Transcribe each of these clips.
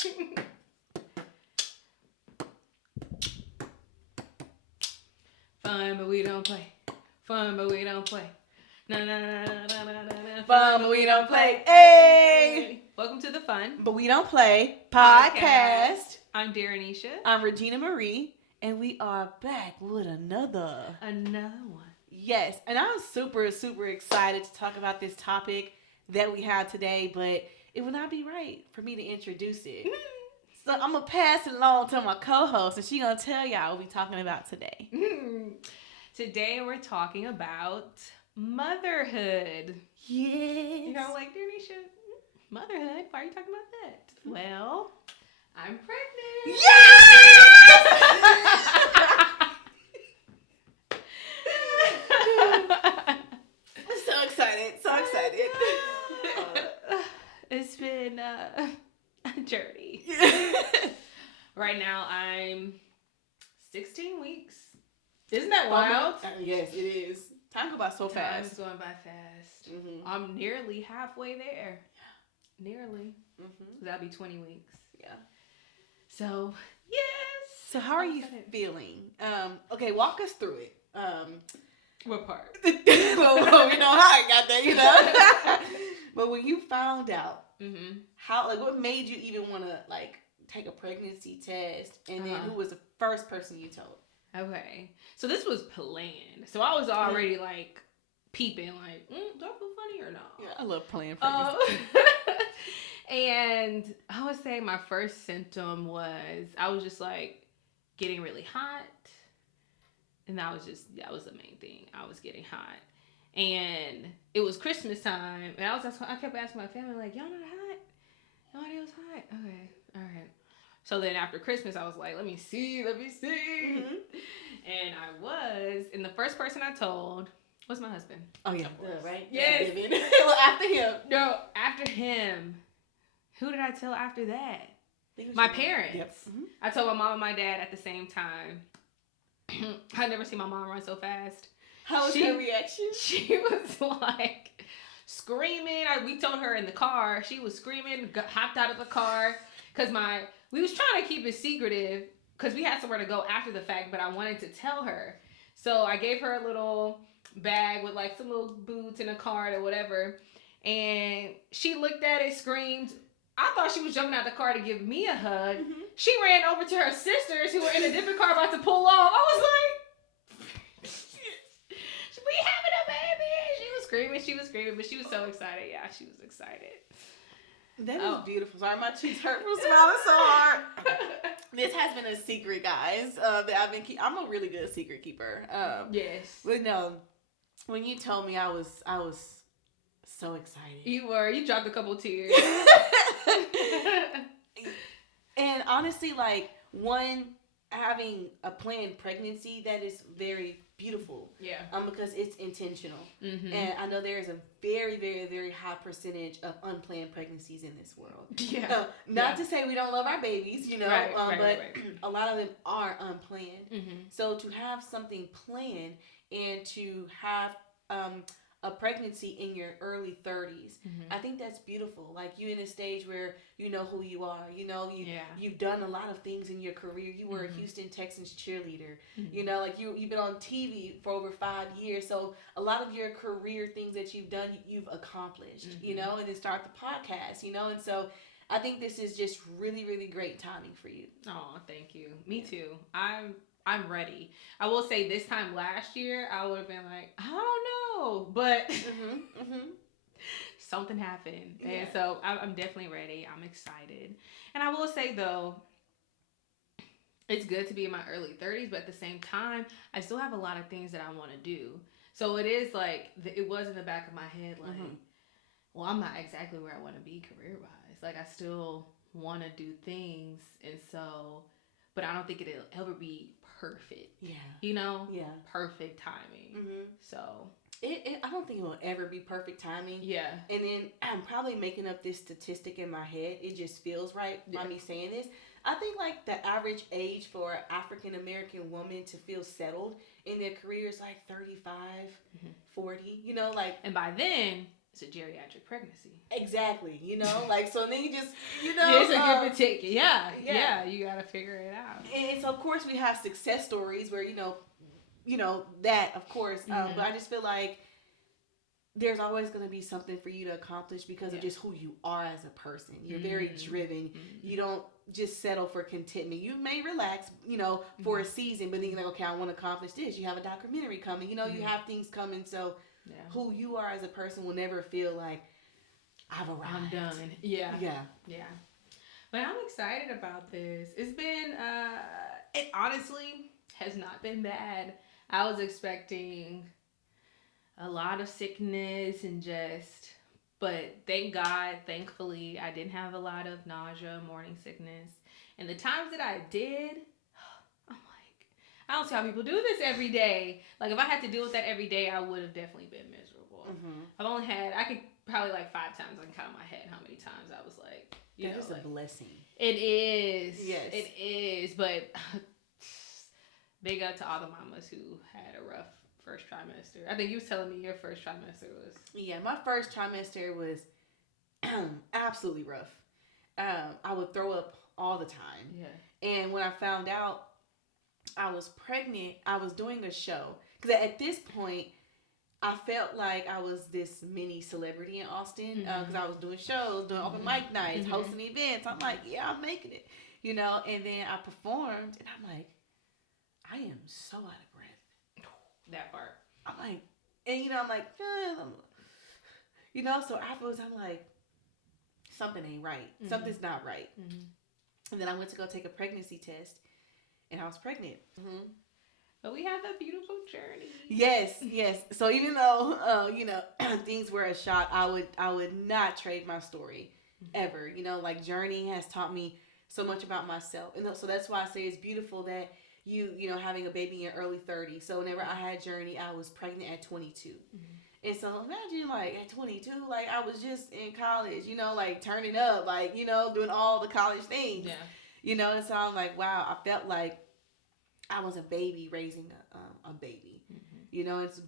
Fun, but we don't play. Fun, but we don't play. Na na na na na na na. Fun, but we don't play. Hey! Welcome to the Fun, But We Don't Play podcast. I'm Daranesha. I'm Regina Marie, and we are back with another one. Yes, and I'm super, super excited to talk about this topic that we have today, but it would not be right for me to introduce it. So I'm going to pass it along to my co-host, and she's going to tell y'all what we're talking about today. Today we're talking about motherhood. Yes. You know, like, Daranesha, motherhood? Why are you talking about that? Well, I'm pregnant. Yes! I'm so excited. It's been a journey. Right now, I'm 16 weeks. Isn't that wild? Yes, it is. Time goes by so fast. Time's going by fast. Mm-hmm. I'm nearly halfway there. Nearly. Mm-hmm. That'll be 20 weeks. Yeah. So, yes. So how are you feeling? Okay, walk us through it. What part? Well, we know how I got there, you know. But when you found out, how, like, what made you even want to, like, take a pregnancy test, and then who was the first person you told? Okay, so this was planned. So I was already like peeping, like, do I feel funny or not? Yeah, I love playing pregnancy. And I would say my first symptom was I was just like getting really hot, and that was the main thing. I was getting hot, and it was Christmas time, and I kept asking my family, like, y'all not hot? Nobody was hot. Okay, all right. So then after Christmas, I was like, let me see. Mm-hmm. And I was, and the first person I told was my husband. Oh, yeah. Right? Yes. Well, after him. No, after him. Who did I tell after that? My parents. Yep. Mm-hmm. I told my mom and my dad at the same time. I never seen my mom run so fast. How was her reaction? She was like screaming. We told her in the car. She was screaming, hopped out of the car. Because we was trying to keep it secretive because we had somewhere to go after the fact, but I wanted to tell her. So I gave her a little bag with like some little boots and a card or whatever. And she looked at it, screamed. I thought she was jumping out the car to give me a hug. Mm-hmm. She ran over to her sisters who were in a different car about to pull off. I was like, we having a baby. She was screaming, but she was so excited. Yeah, she was excited. That is beautiful. Sorry, my cheeks hurt from smiling so hard. This has been a secret, guys. That I've been. I'm a really good secret keeper. Yes. But no, when you told me, I was so excited. You were. You dropped a couple tears. And honestly, like, having a planned pregnancy, that is very beautiful. Yeah. Because it's intentional. Mm-hmm. And I know there is a very, very, very high percentage of unplanned pregnancies in this world. Yeah. Not to say we don't love our babies, you know, right. A lot of them are unplanned. Mm-hmm. So to have something planned and to have a pregnancy in your early 30s, I think that's beautiful. Like, you in a stage where you know who you are. You know, you've done a lot of things in your career. You were a Houston Texans cheerleader. You know, like, you've been on TV for over 5 years. So a lot of your career things that you've done, you've accomplished, you know, and then start the podcast, you know. And so I think this is just really, really great timing for you. Oh, thank you. Me too. I'm ready. I will say this time last year, I would have been like, I don't know, but something happened. Yeah. And so I'm definitely ready. I'm excited. And I will say, though, it's good to be in my early 30s, but at the same time, I still have a lot of things that I want to do. So it is like, it was in the back of my head, like, well, I'm not exactly where I want to be career-wise. Like, I still want to do things, and so, but I don't think it'll ever be perfect. Yeah. You know? Yeah. Perfect timing. So. I don't think it will ever be perfect timing. Yeah. And then I'm probably making up this statistic in my head. It just feels right by me saying this. I think, like, the average age for an African-American woman to feel settled in their career is like 35, 40, you know, like. And by then, it's a geriatric pregnancy. Exactly. You know, like, so then you just, you know. Yeah, it's a give and take. Yeah, you got to figure it out. And so, of course, we have success stories where, that, of course. But I just feel like there's always going to be something for you to accomplish because of just who you are as a person. You're very driven. You don't just settle for contentment. You may relax, for a season, but then you're like, okay, I want to accomplish this. You have a documentary coming. You have things coming. So who you are as a person will never feel like, I've arrived. I'm done. Yeah. But I'm excited about this. It's been, it honestly has not been bad. I was expecting a lot of sickness and but thank God, thankfully, I didn't have a lot of nausea, morning sickness. And the times that I did, I'm like, I don't see how people do this every day. Like, if I had to deal with that every day, I would have definitely been miserable. I could probably 5 times I can count on my head how many times I was like, that is a blessing. It is. Yes. It is. But big up to all the mamas who had a rough first trimester. I think you was telling me your first trimester was... Yeah, my first trimester was absolutely rough. I would throw up all the time. Yeah. And when I found out I was pregnant, I was doing a show. Because at this point, I felt like I was this mini celebrity in Austin. Because I was doing shows, doing open mic nights, hosting events. I'm like, yeah, I'm making it. And then I performed, and I'm like, I am so out of breath. That part. I'm like, and I'm like, so afterwards I'm like, something ain't right. Something's not right. And then I went to go take a pregnancy test, and I was pregnant. But we had that beautiful journey. Yes. So even though, things were a shock, I would not trade my story ever. Journey has taught me so much about myself. And so that's why I say it's beautiful that you having a baby in your early 30s. So whenever I had Journey, I was pregnant at 22. And so imagine at 22, I was just in college, turning up, doing all the college things. Yeah. And so I'm like, wow, I felt like I was a baby raising a baby.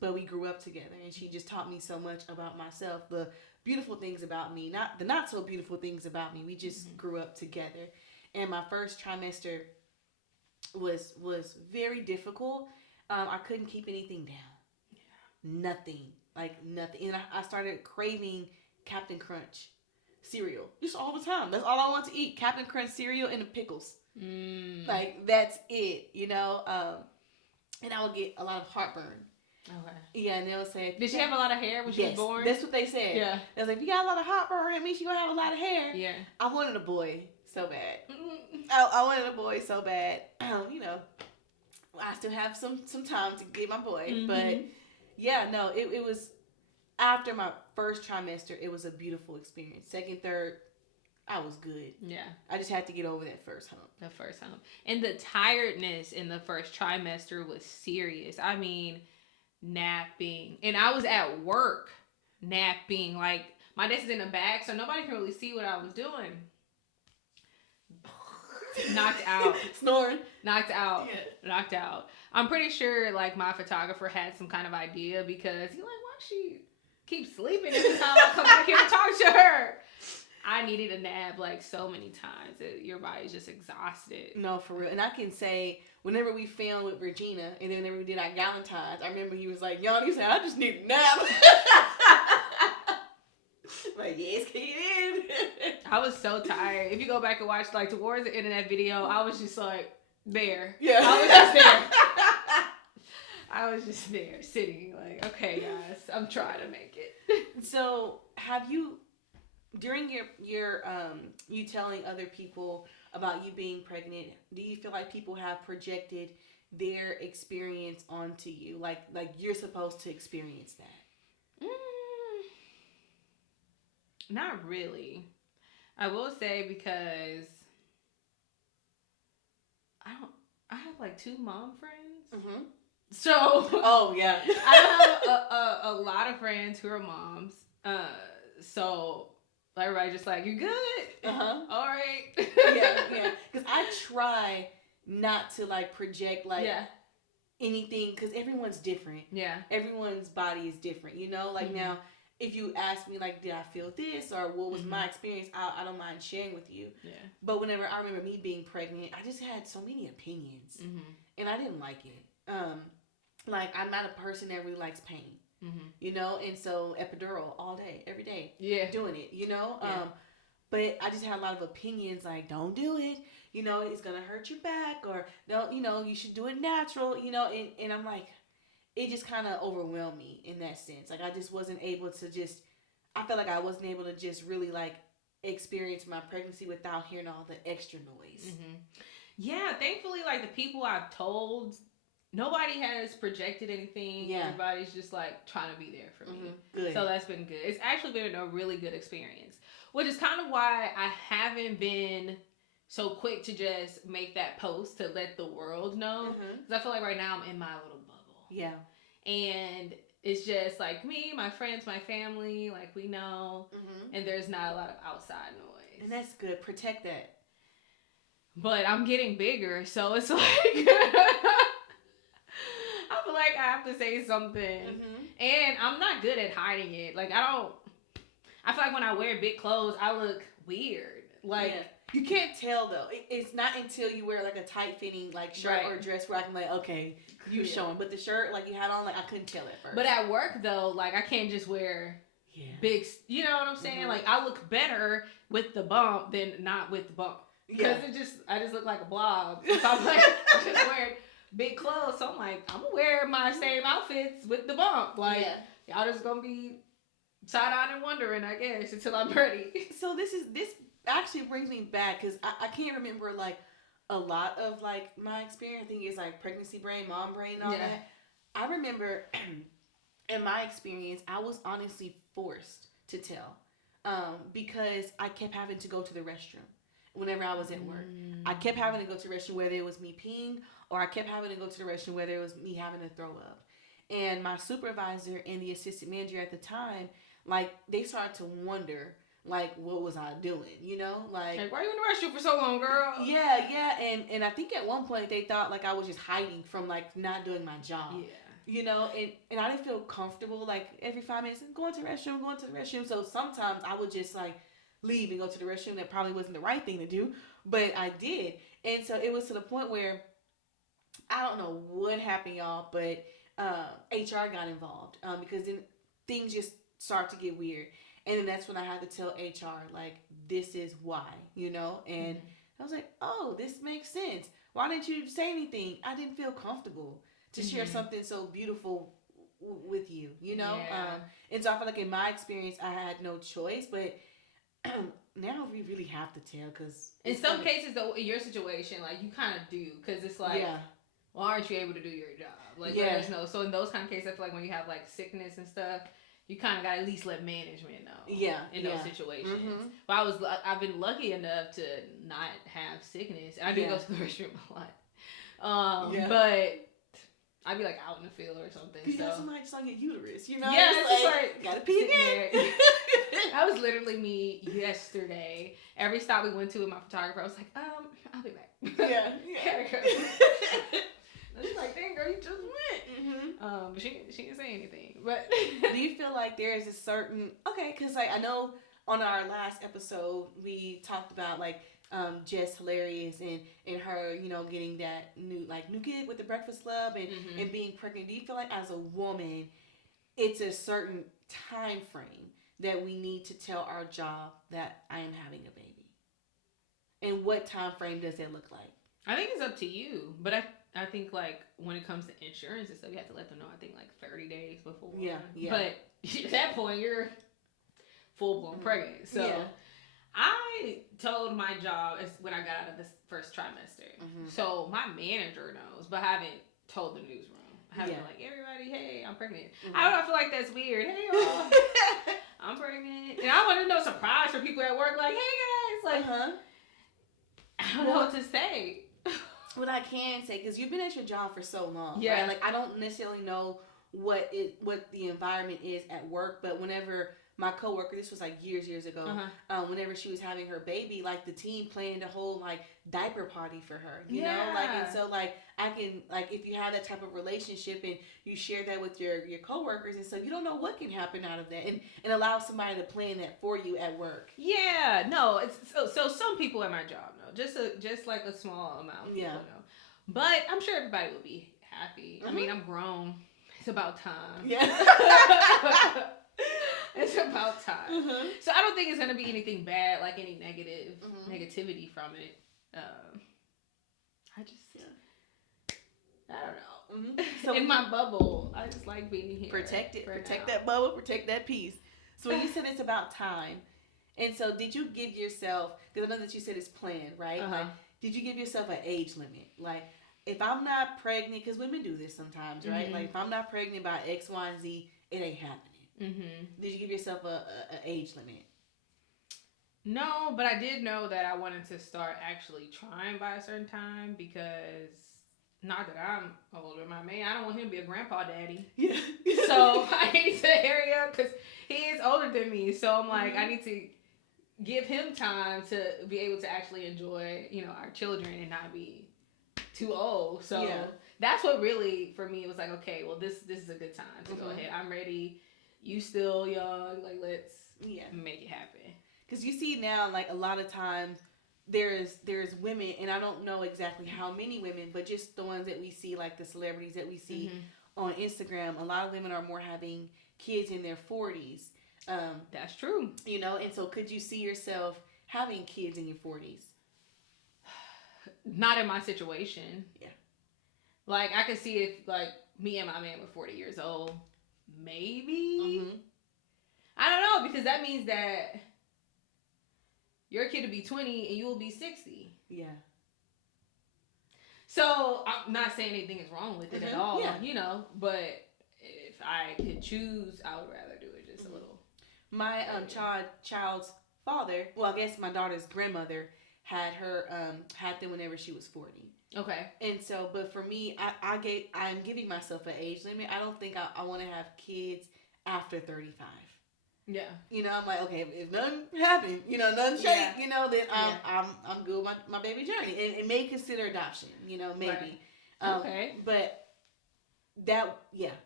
But we grew up together, and she just taught me so much about myself, the beautiful things about me, not the not so beautiful things about me. We just grew up together. And my first trimester was very difficult. I couldn't keep anything down. Nothing. And I started craving Captain Crunch cereal just all the time. That's all I want to eat. Captain Crunch cereal and the pickles. That's it, and I would get a lot of heartburn. Okay. Yeah, and they'll say, did she have a lot of hair when she was born? That's what they said. Yeah. They was like, if you got a lot of heartburn, that means you're going to have a lot of hair. Yeah. I wanted a boy so bad. I wanted a boy so bad. I still have some time to get my boy. But, yeah, no, it was, after my first trimester, it was a beautiful experience. Second, third, I was good. Yeah. I just had to get over that first hump. And the tiredness in the first trimester was serious. I mean, napping. And I was at work napping. My desk is in the back, so nobody can really see what I was doing. Knocked out. Snoring. Knocked out. Yeah. Knocked out. I'm pretty sure, my photographer had some kind of idea because he's like, why she keep sleeping every time I come back here to talk to her? I needed a nap so many times. Your body's just exhausted. No, for real. And I can say, whenever we filmed with Regina, and then whenever we did our Galentine's, I remember he was like, he said, I just need a nap. Yes, kick it in. I was so tired. If you go back and watch, towards the end of that video, I was just there. Yeah. I was just there. I was just there, sitting, okay, guys, I'm trying to make it. So, have you... During your you telling other people about you being pregnant, do you feel like people have projected their experience onto you? Like you're supposed to experience that? Not really. I will say because I have 2 mom friends. So oh yeah. I have a lot of friends who are moms. So everybody just you good? All right. yeah. Because I try not to project anything, because everyone's different. Yeah. Everyone's body is different. Now if you ask me like, did I feel this or what was my experience, I don't mind sharing with you. Yeah. But whenever I remember me being pregnant, I just had so many opinions, and I didn't like it. Like I'm not a person that really likes pain, you know, and so epidural all day, every day, doing it, you know. But I just had a lot of opinions like, don't do it, you know, it's gonna hurt your back, or don't, you know, you should do it natural, you know, and I'm like, it just kind of overwhelmed me in that sense. Like I just wasn't able to just, I felt like I wasn't able to just really like experience my pregnancy without hearing all the extra noise. Yeah, thankfully, like the people I've told, nobody has projected anything. Yeah. Everybody's just like trying to be there for me. Good. So that's been good. It's actually been a really good experience, which is kind of why I haven't been so quick to just make that post to let the world know. Because I feel like right now I'm in my little bubble. Yeah. And it's just like me, my friends, my family, like we know, and there's not a lot of outside noise. And that's good. Protect that. But I'm getting bigger, so it's like I feel like I have to say something, and I'm not good at hiding it. Like I feel like when I wear big clothes, I look weird. Like you can't tell though. It's not until you wear like a tight fitting like shirt or dress where I can like, okay, you showing. But the shirt like you had on, like I couldn't tell at first. But at work though, like I can't just wear big. You know what I'm saying? Like I look better with the bump than not with the bump. Because I just look like a blob. If I'm like just wearing big clothes, so I'm like, I'm gonna wear my same outfits with the bump. Like y'all just gonna be side-eyed and wondering, I guess, until I'm ready. So this actually brings me back because I can't remember like a lot of like my experience. I think it's like pregnancy brain, mom brain, and all that. I remember in my experience, I was honestly forced to tell because I kept having to go to the restroom. Whenever I was at work, I kept having to go to the restroom, whether it was me peeing or I kept having to go to the restroom, whether it was me having to throw up. And my supervisor and the assistant manager at the time, like, they started to wonder, like, what was I doing, you know? Like why are you in the restroom for so long, girl? Yeah. And I think at one point they thought, like, I was just hiding from, like, not doing my job. Yeah. You know? And I didn't feel comfortable, like, every 5 minutes, going to the restroom. So sometimes I would just, like, leave and go to the restroom. That probably wasn't the right thing to do, but I did. And so it was to the point where I don't know what happened, y'all, but HR got involved because then things just start to get weird. And then that's when I had to tell HR, like, this is why, you know? And I was like, oh, this makes sense. Why didn't you say anything? I didn't feel comfortable to share something so beautiful with you, you know? And so I feel like in my experience, I had no choice, but now we really have to tell because in some cases though, in your situation, like you kind of do, because it's like, well, aren't you able to do your job? Like there's no. So in those kind of cases, I feel like when you have like sickness and stuff, you kind of got to at least let management know. In those situations. But I've been lucky enough to not have sickness, and I do go to the restroom a lot. But I'd be like out in the field or something. You got somebody just on your uterus, you know? Yeah, it's just like gotta pee again. That was literally me yesterday. Every stop we went to with my photographer, I was like, I'll be back. Yeah. And she's like, dang girl, you just went. But she didn't say anything. But do you feel like there is a certain because like I know on our last episode we talked about like Jess Hilarious and her, you know, getting that new gig with the Breakfast Club and being pregnant. Do you feel like as a woman, it's a certain time frame that we need to tell our job that I am having a baby? And what time frame does that look like? I think it's up to you, but I think like when it comes to insurance and stuff, you have to let them know. I think like 30 days before. Yeah. But at that point, you're full blown pregnant. So I told my job when I got out of the first trimester. So my manager knows, but I haven't told the newsroom. I haven't been like, everybody, hey, I'm pregnant. I don't know, I feel like that's weird. Hey, y'all, I'm pregnant. And I want to know surprise for people at work, like, hey, guys. Like, I don't know what to say. What I can say, because you've been at your job for so long, right? Like, I don't necessarily know what the environment is at work, but whenever my coworker, this was like years ago, whenever she was having her baby, like the team planned a whole like diaper party for her, you know, like, and so like I can, like, if you have that type of relationship and you share that with your coworkers, and so you don't know what can happen out of that, and allow somebody to plan that for you at work. Yeah, no, it's so some people at my job know, just like a small amount of people know, but I'm sure everybody will be happy. I mean, I'm grown. It's about time. Yeah. It's about time. So I don't think it's gonna be anything bad, like any negativity from it. I don't know. So in my bubble, I just like being here. Protect it. Protect that bubble. Protect that peace. So when you said it's about time, and so did you give yourself? Because I know that you said it's planned, right? Like, did you give yourself an age limit? Like, if I'm not pregnant, because women do this sometimes, right? Like, if I'm not pregnant by X, Y, and Z, it ain't happening. Did you give yourself a age limit? No, but I did know that I wanted to start actually trying by a certain time, because not that I'm older, my man, I don't want him to be a grandpa daddy. Yeah. So I need to hurry up because he is older than me. So I'm like, I need to give him time to be able to actually enjoy, you know, our children and not be too old. So that's what really, for me, it was like, okay, well, this is a good time to go ahead. I'm ready. You still young. Like, let's make it happen. Because you see now, like, a lot of times there's women, and I don't know exactly how many women, but just the ones that we see, like the celebrities that we see on Instagram, a lot of women are more having kids in their 40s. That's true. You know, and so could you see yourself having kids in your 40s? Not in my situation. Yeah. Like, I could see if, like, me and my man were 40 years old. Maybe. I don't know, because that means that your kid will be 20 and you will be 60. Yeah. So, I'm not saying anything is wrong with it at all, you know, but if I could choose, I would rather do it just a little. My child's father, well, I guess my daughter's grandmother had her had them whenever she was 40. Okay. And so, but for me, I'm giving myself an age limit. I don't think I want to have kids after 35. Yeah. You know, I'm like, okay, if nothing happened, you know, nothing shake, you know, then I'm good with my baby journey. And may consider adoption, you know, maybe. Right. Okay. But that,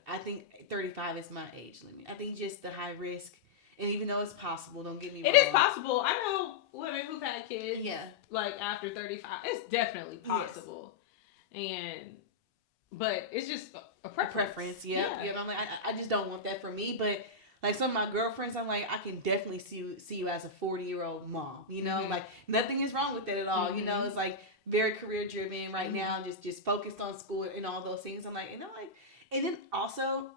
I think 35 is my age limit. I think just the high risk, and even though it's possible, don't get me wrong. It is possible. I know women who've had kids, like, after 35. It's definitely possible. Yes. But it's just a preference. A preference, You know, I'm like, I just don't want that for me, but like some of my girlfriends, I'm like, I can definitely see you as a 40-year-old mom. You know, like nothing is wrong with that at all. You know, it's like very career driven right now, just focused on school and all those things. I'm like, and then also,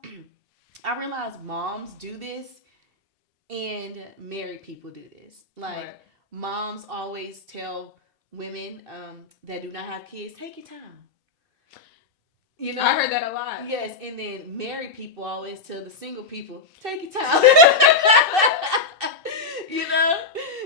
I realize moms do this and married people do this. Like moms always tell women that do not have kids, take your time. You know, I heard that a lot. Yes, and then married people always tell the single people, take your time. You know?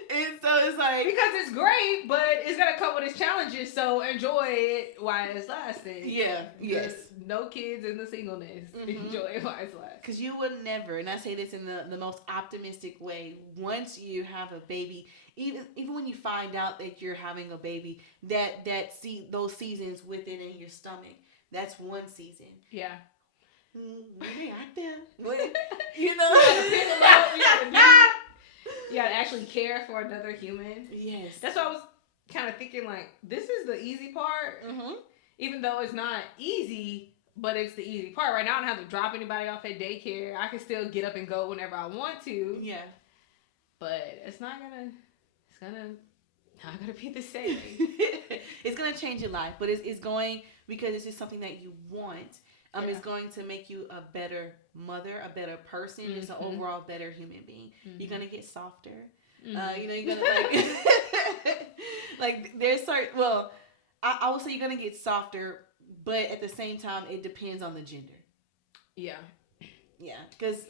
And so it's like, because it's great, but it's gonna come with its challenges, so enjoy it while it's lasting. Yeah, yes. No kids in the singleness. Enjoy it while it's lasting. Because you would never, and I say this in the most optimistic way, once you have a baby, even when you find out that you're having a baby, those seasons with it in your stomach, that's one season. Yeah. Maybe out there. You know? You gotta actually care for another human. Yes. That's what I was kind of thinking, like, this is the easy part. Even though it's not easy, but it's the easy part. Right now I don't have to drop anybody off at daycare. I can still get up and go whenever I want to. Yeah. But it's not gonna be the same. It's gonna change your life, but it's going, because it's just something that you want. It's going to make you a better mother, a better person, just an overall better human being. You're gonna get softer. You know, you're gonna like there's certain. Well, I would say you're gonna get softer, but at the same time, it depends on the gender. Yeah. Yeah, because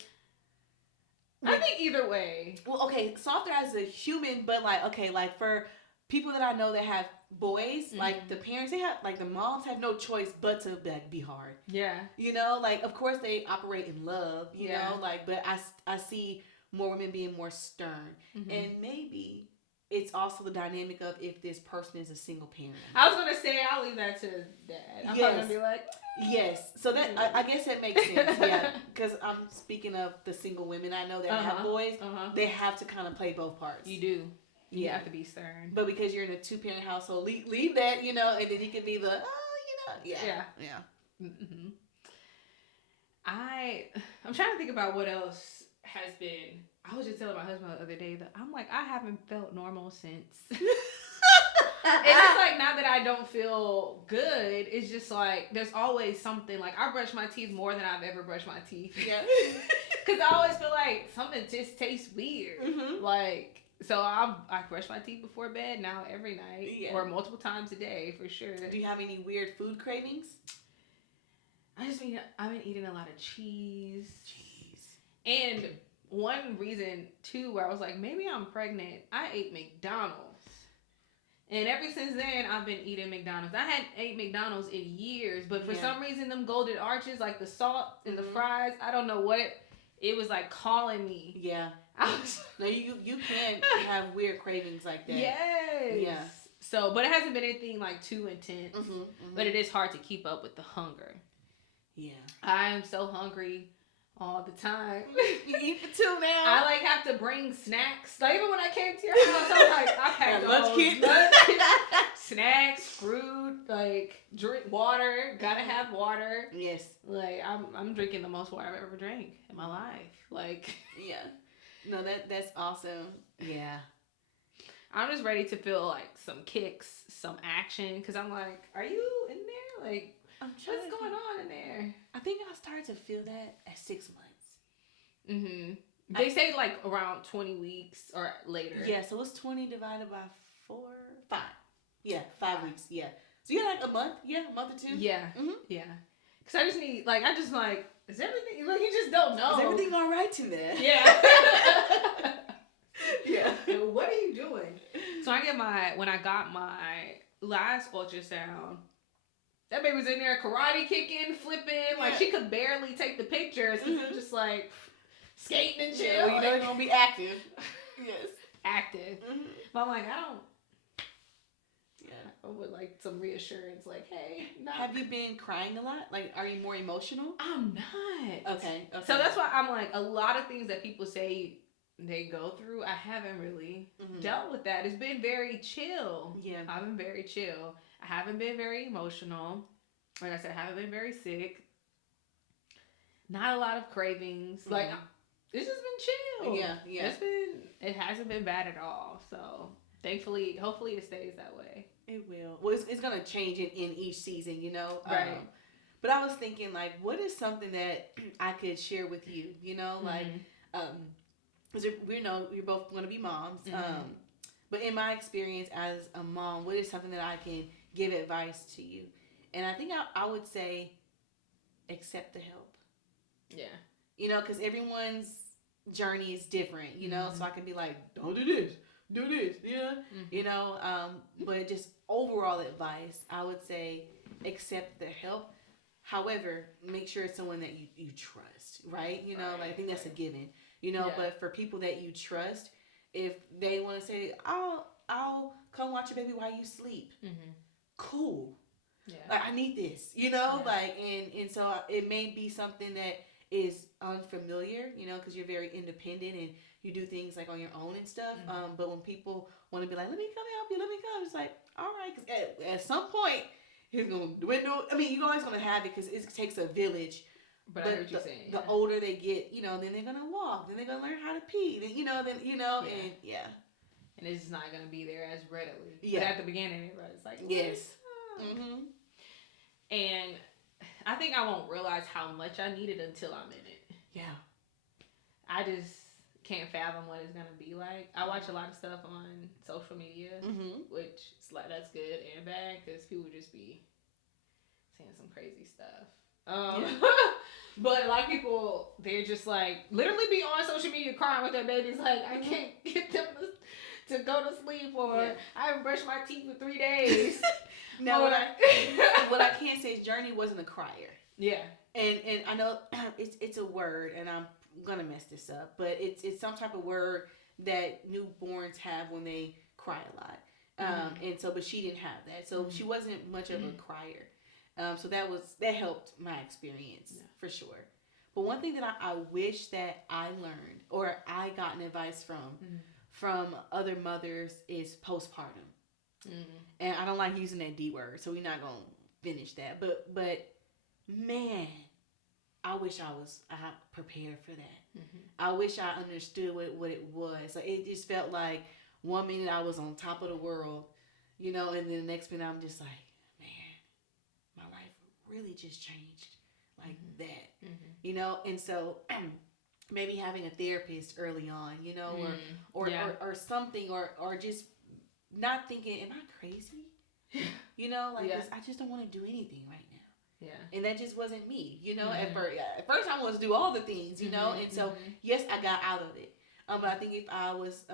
I think either way. Well, okay, softer as a human, but like for people that I know that have boys, like the parents, they have, like the moms have no choice but to be hard. Yeah. You know, like of course they operate in love, you know, like, but I see more women being more stern. Mm-hmm. And maybe it's also the dynamic of if this person is a single parent. I was gonna say I'll leave that to dad. I'm probably gonna be like, yes. So that I guess that makes sense. Yeah, because I'm speaking of the single women I know that have boys. They have to kind of play both parts. You do. You have to be stern. But because you're in a 2-parent household, leave that, and then you can be the yeah. Mm-hmm. I'm trying to think about what else has been. I was just telling my husband the other day that I'm like, I haven't felt normal since. And it's like, not that I don't feel good. It's just like, there's always something. Like, I brush my teeth more than I've ever brushed my teeth. Yeah. Because I always feel like something just tastes weird. Mm-hmm. Like, so I brush my teeth before bed now every night. Or multiple times a day, for sure. Do you have any weird food cravings? I've been eating a lot of cheese. And one reason, too, where I was like, maybe I'm pregnant, I ate McDonald's. And ever since then, I've been eating McDonald's. I hadn't ate McDonald's in years, but for some reason, them golden arches, like the salt and the fries, I don't know what it was like calling me. Yeah. No, you can have weird cravings like that. Yes. Yeah. So, but it hasn't been anything like too intense. But it is hard to keep up with the hunger. Yeah. I am so hungry all the time. You eat for two now. I like have to bring snacks. Like even when I came to your house, I'm like, I had lunch kit, snacks, fruit, like drink water. Gotta have water. Yes. Like I'm drinking the most water I've ever drank in my life. Like yeah. No, that's awesome. Yeah. I'm just ready to feel like some kicks, some action, because I'm like, are you in there? Like, what's going on in there? I think I started to feel that at 6 months. Mm-hmm. They say like around 20 weeks or later. Yeah, so it's 20 divided by 5. Yeah, 5 weeks. Yeah. So you're like a month? Yeah, a month or two? Yeah. Mm-hmm. Yeah. Because I just need, like, is everything, like, you just don't know. Is everything all right in there? Yeah. Yeah. What are you doing? So when I got my last ultrasound, that baby was in there karate kicking, flipping, like she could barely take the pictures. It was just like skating and shit. Yeah, well, you know you're gonna be active. Yes. Active. Mm-hmm. But I'm like, I would like some reassurance, like, hey. Have you been crying a lot? Like, are you more emotional? I'm not. Okay. So that's why I'm like, a lot of things that people say they go through, I haven't really dealt with that. It's been very chill. Yeah. I've been very chill. I haven't been very emotional. Like I said, I haven't been very sick. Not a lot of cravings. Like, it's just been chill. Yeah, yeah. It hasn't been bad at all. So, thankfully, hopefully it stays that way. It will. Well, it's going to change in each season, you know? Right. But I was thinking, like, what is something that I could share with you, you know? Like, because we know you're both going to be moms. But in my experience as a mom, what is something that I can give advice to you? And I think I would say accept the help. Yeah. You know, because everyone's journey is different, you know? So I can be like, don't do this. Do this, yeah. You know, but just overall advice, I would say accept the help. However, make sure it's someone that you trust, right? You know, like I think that's a given. You know, but for people that you trust, if they want to say, I'll come watch your baby while you sleep. Cool. Yeah. Like, I need this, you know, like, and so it may be something that is unfamiliar, you know, because you're very independent and you do things like on your own and stuff. But when people want to be like, let me come help you, let me come, it's like, all right, because at some point, he's going to dwindle. I mean, you're always going to have it because it takes a village. But I heard you saying. The older they get, you know, then they're going to walk, then they're going to learn how to pee, then, and yeah. And it's not going to be there as readily. Yeah. But at the beginning, everybody's like, yes. And I think I won't realize how much I need it until I'm in it. Yeah. I just can't fathom what it's going to be like. I watch a lot of stuff on social media, which is like, that's good and bad because people just be saying some crazy stuff. But a lot of people, they're just like, literally be on social media crying with their babies like, I can't get them to go to sleep, or I haven't brushed my teeth for 3 days. Now, what I can say is Journey wasn't a crier. Yeah. And I know it's a word, and I'm gonna mess this up, but it's some type of word that newborns have when they cry a lot. And so, but she didn't have that, so she wasn't much of a crier. So that helped my experience for sure. But one thing that I wish that I learned or I gotten advice from other mothers is postpartum. And I don't like using that D word, so we're not gonna finish that. But man, I wish I prepared for that. I wish I understood what it was. Like, it just felt like 1 minute I was on top of the world, and then the next minute I'm just like, man, my life really just changed like that, And so maybe having a therapist early on, or something, or just not thinking, am I crazy? I just don't want to do anything right now. Yeah. And that just wasn't me, At first I wanted to do all the things, and so yes, I got out of it. But I think if I was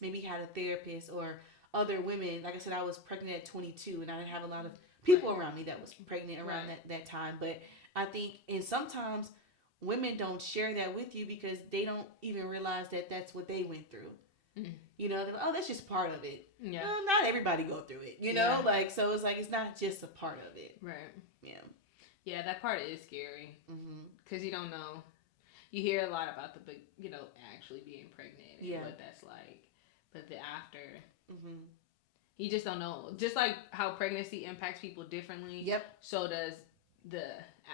maybe had a therapist or other women, like I said, I was pregnant at 22, and I didn't have a lot of people around me that was pregnant around that time. But I think, and sometimes women don't share that with you because they don't even realize that that's what they went through. They're like, oh, that's just part of it. Yeah. Well, not everybody go through it, so it's like, it's not just a part of it. Right. Yeah. Yeah, that part is scary. Because you don't know. You hear a lot about the big, actually being pregnant and what that's like. But the after, you just don't know. Just like how pregnancy impacts people differently. Yep. So does the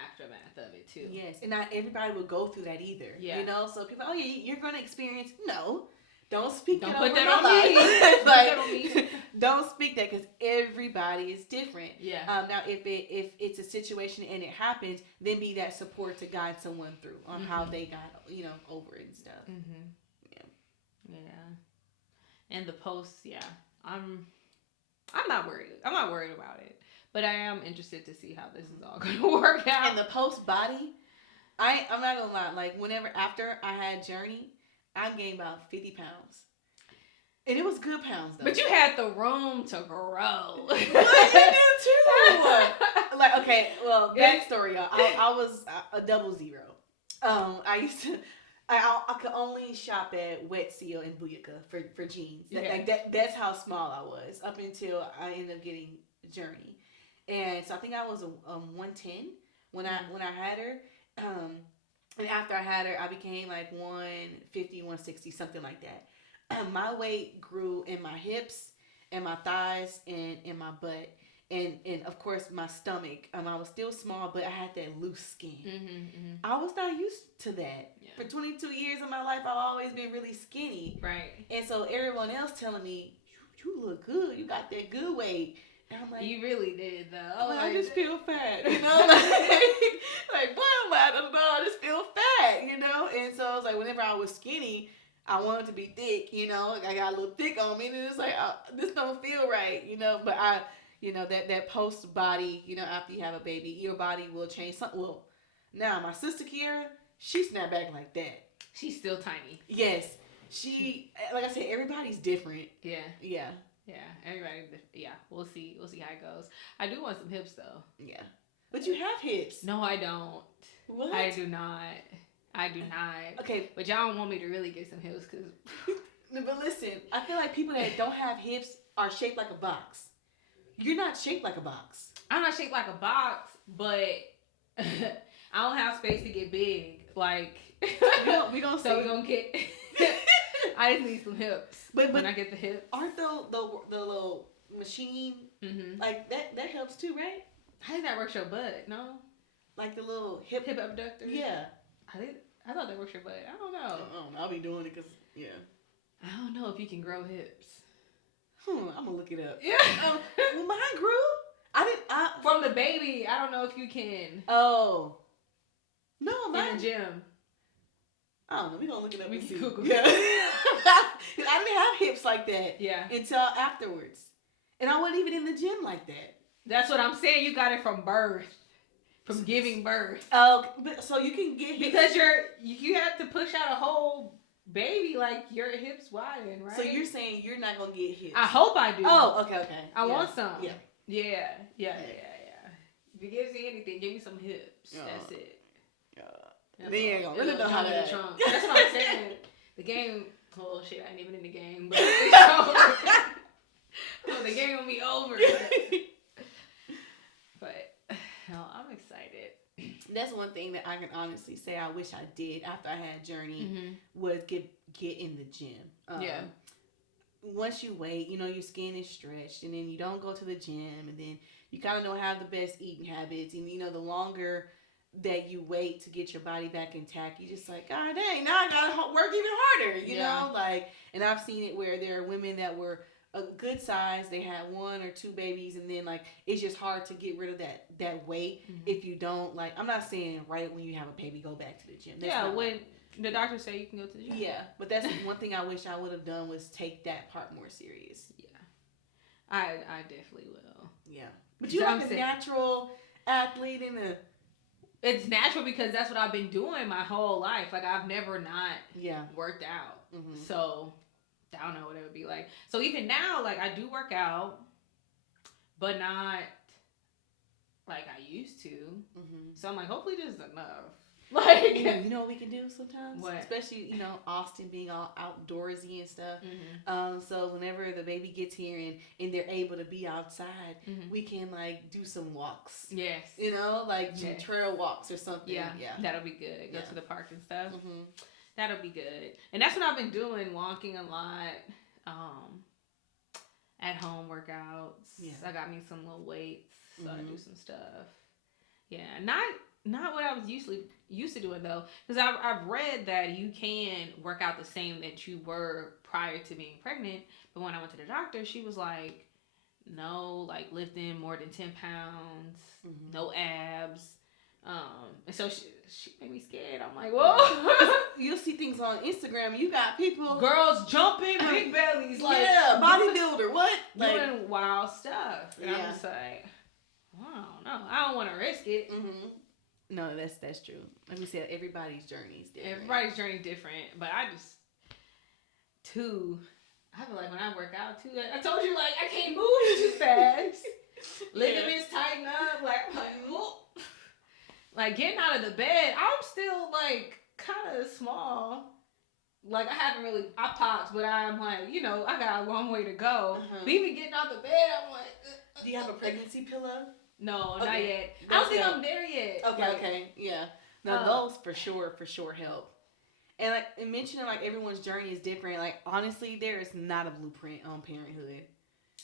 aftermath of it too. Yes, and not everybody will go through that either. Yeah. So people, oh yeah, you're going to experience. No. Don't speak don't that put over that my on me. Like, don't speak that, because everybody is different. Yeah. Now, if it's a situation and it happens, then be that support to guide someone through on how they got over it and stuff. Yeah. And the posts, I'm not worried. I'm not worried about it, but I am interested to see how this is all going to work out. And the post body, I'm not gonna lie. Like, whenever after I had Journey, I gained about 50 pounds. And it was good pounds, though. But you had the room to grow. Well, you did too. Like, okay, well, backstory, y'all. I was a 00. I used to, I could only shop at Wet Seal and Booyaka for jeans. That's how small I was up until I ended up getting Journey. And so I think I was a 110 when I had her. And after I had her, I became like 150, 160, something like that. My weight grew in my hips and my thighs and in my butt. And of course, my stomach. I was still small, but I had that loose skin. I was not used to that. Yeah. For 22 years of my life, I've always been really skinny. Right. And so everyone else telling me, you look good. You got that good weight. And I'm like, you really did, though. I just feel fat, like what am I? I don't know. I just feel fat, And so I was like, whenever I was skinny, I wanted to be thick, I got a little thick on me, and it's like, this don't feel right, But I, that post body, after you have a baby, your body will change. Well, now my sister Kiara, she snapped back like that. She's still tiny. Yes, she, like I said, everybody's different. Yeah. Yeah. Yeah, everybody. Yeah, we'll see. We'll see how it goes. I do want some hips, though. Yeah, but you have hips. No, I don't. What? I do not. Okay, but y'all don't want me to really get some hips, cause. But listen, I feel like people that don't have hips are shaped like a box. You're not shaped like a box. I'm not shaped like a box, but I don't have space to get big. Like we gonna so we're gonna get. I just need some hips. But when I get the hips, aren't the little machine like that helps too, right? How did that work your butt? No, like the little hip abductor. Yeah, I thought that worked your butt. I don't know. I'll be doing it because I don't know if you can grow hips. I'm gonna look it up. Yeah. Well, mine grew. From the baby. I don't know if you can. Oh. No, mine. In the gym. I don't know. We gonna look it up. We and can see. Google. Yeah. I didn't have hips like that. Yeah. Until afterwards, and I wasn't even in the gym like that. That's what I'm saying. You got it from birth, from giving birth. Oh, so you can get hips. Because you have to push out a whole baby, like your hips widen, right? So you're saying you're not gonna get hips? I hope I do. Oh, okay. I want some. Yeah. If you give me anything, give me some hips. That's it. Then you ain't gonna really know how to act. That's what I'm saying. The game, oh shit, I ain't even in the game, but the game will be over. But no, I'm excited. That's one thing that I can honestly say I wish I did after I had Journey was get in the gym. Yeah. Once you wait, you know, your skin is stretched, and then you don't go to the gym, and then you kind of don't have the best eating habits, and you know, the longer that you wait to get your body back intact, you just like, God dang, now I gotta work even harder, you know, like, and I've seen it where there are women that were a good size, they had 1 or 2 babies, and then like it's just hard to get rid of that weight if you don't, like, I'm not saying right when you have a baby go back to the gym. That's when the doctor say you can go to the gym. Yeah, but that's one thing I wish I would have done was take that part more serious. Yeah, I definitely will. Yeah, but you're like a natural athlete and It's natural because that's what I've been doing my whole life. Like, I've never not worked out. So I don't know what it would be like. So even now, like, I do work out, but not like I used to. So I'm like, hopefully this is enough. Like, you know what we can do sometimes? What? Especially, you know, Austin being all outdoorsy and stuff. So whenever the baby gets here and they're able to be outside, we can, like, do some walks. Yes. You know, like some trail walks or something. Yeah. That'll be good. Go to the park and stuff. That'll be good. And that's what I've been doing, walking a lot, at home workouts. Yeah. I got me some little weights, so I do some stuff. Yeah, not what I was used to doing though, because I've read that you can work out the same that you were prior to being pregnant. But when I went to the doctor, she was like, no, like lifting more than 10 pounds, no abs. And so she made me scared. I'm like, whoa. You'll see things on Instagram. You got people, girls jumping, big bellies, like bodybuilder. What? Doing wild stuff. And I'm just like, I don't want to risk it. No, that's true. Like we said, everybody's journey is different. Everybody's journey different, but I feel like when I work out too, I told you, like, I can't move too fast. Ligaments tighten up, like getting out of the bed, I'm still like kind of small. Like, I popped, but I'm like, you know, I got a long way to go. But even getting out the bed, I'm like, do you have a pregnancy pillow? No, not yet. I don't think I'm there yet. Okay, yeah. No, those for sure help. And like, and mentioning like everyone's journey is different. Like, honestly, there is not a blueprint on parenthood.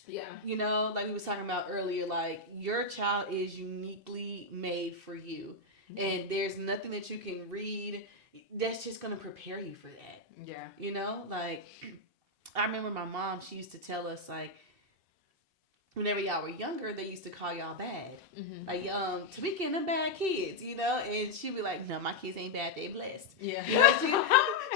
Yeah. You know, like we was talking about earlier, like your child is uniquely made for you. And there's nothing that you can read that's just going to prepare you for that. Yeah. You know, like I remember my mom, she used to tell us, like, whenever y'all were younger, they used to call y'all bad. Like, Tamika and them bad kids, you know? And she'd be like, no, my kids ain't bad, they blessed. Yeah. You know,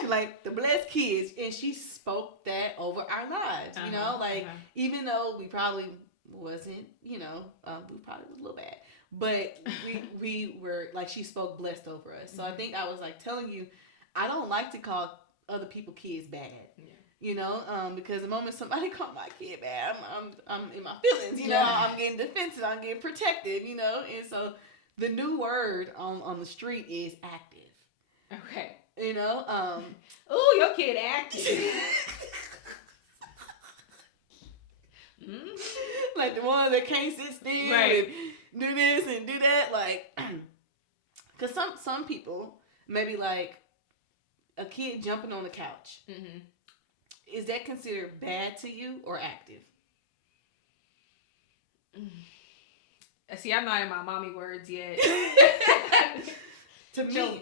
she like, the blessed kids. And she spoke that over our lives, you know? Like, even though we probably wasn't, you know, we probably was a little bad. But we were, like, she spoke blessed over us. So I think I was, like, telling you, I don't like to call other people kids bad. Yeah. You know, because the moment somebody called my kid bad, I'm in my feelings, you know, I'm getting defensive, I'm getting protective, you know, and so the new word on the street is active. Okay. You know, ooh, your kid active. Like the one that can't sit still and do this and do that, like, because some people, maybe like a kid jumping on the couch. Is that considered bad to you or active? See, I'm not in my mommy words yet. To me,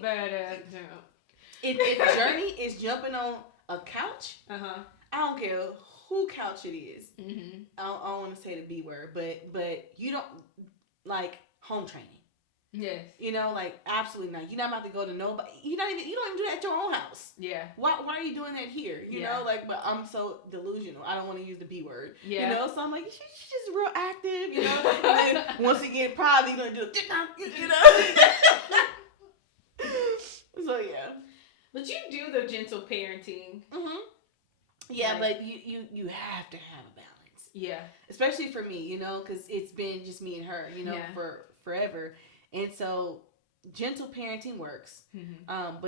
if Journey is jumping on a couch, I don't care who couch it is. I don't want to say the B word, but you don't like home training. Yes. You know, like, absolutely not. You're not about to go to nobody. You don't even do that at your own house. Yeah. Why are you doing that here? You know, like, but I'm so delusional. I don't want to use the B word. Yeah. You know, so I'm like, she's just real active, you know? And then once you get probably going to do it, you know? So, yeah. But you do the gentle parenting. Yeah, like, but you have to have a balance. Yeah. Especially for me, you know, because it's been just me and her, you know, for forever. And so gentle parenting works. Mm-hmm.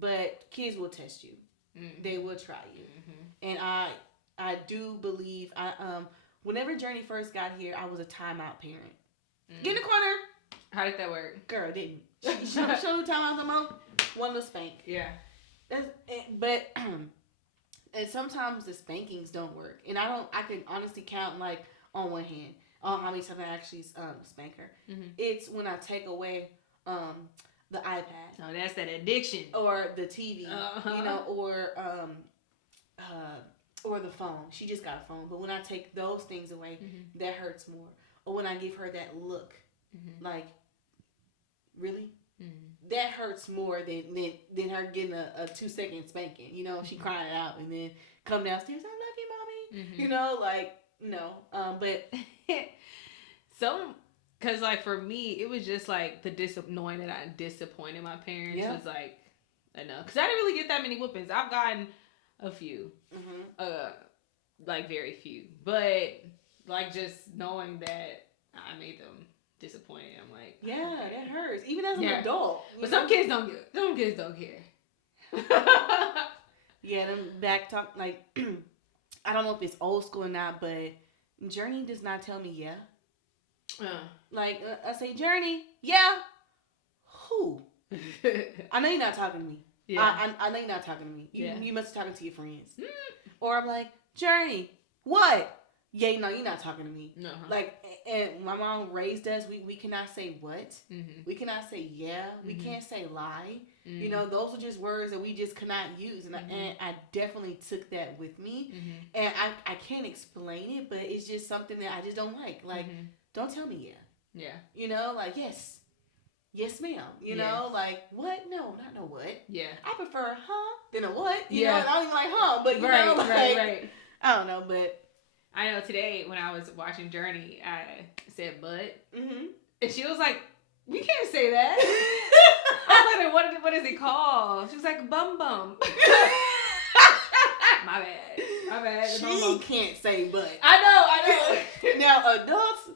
But kids will test you. Mm-hmm. They will try you. Mm-hmm. And I do believe whenever Journey first got here, I was a timeout parent. Mm. Get in the corner. How did that work? Girl, didn't. She showed timeout the most. One little spank. Yeah. But and sometimes the spankings don't work, and I can honestly count like on one hand on how many times I actually spank her. Mm-hmm. It's when I take away the iPad. Oh, that's that addiction. Or the TV, uh-huh. Or the phone. She just got a phone, but when I take those things away, that hurts more. Or when I give her that look, like, really? That hurts more than her getting a 2-second spanking. She crying it out and then come downstairs, I love you, mommy. Like, no. But because like for me, it was just like knowing that I disappointed my parents was like enough. Because I didn't really get that many whoopings. I've gotten a few, like very few, but like just knowing that I made them disappointed, I'm like, yeah, okay. That hurts even as an adult. But some kids don't care. Yeah, them back talk, like I don't know if it's old school or not, but Journey does not tell me like I say, Journey, who? I know you're not talking to me. Yeah. I know you're not talking to me. You must be talking to your friends. Or I'm like, Journey, what? Yeah, no, you're not talking to me. No. Like, and my mom raised us. We cannot say what. We cannot say We can't say lie. Those are just words that we just cannot use. And I definitely took that with me. And I can't explain it, but it's just something that I just don't like. Like, don't tell me Yeah. Like, yes. Yes, ma'am. Like, what? No, not no what. Yeah. I prefer than a what. You know, and I don't even like but right. I don't know, but I know today when I was watching Journey, I said but. And she was like, you can't say that. I was like, what is it called? She was like, bum bum. My bad. She can't say but. I know. Now, adults,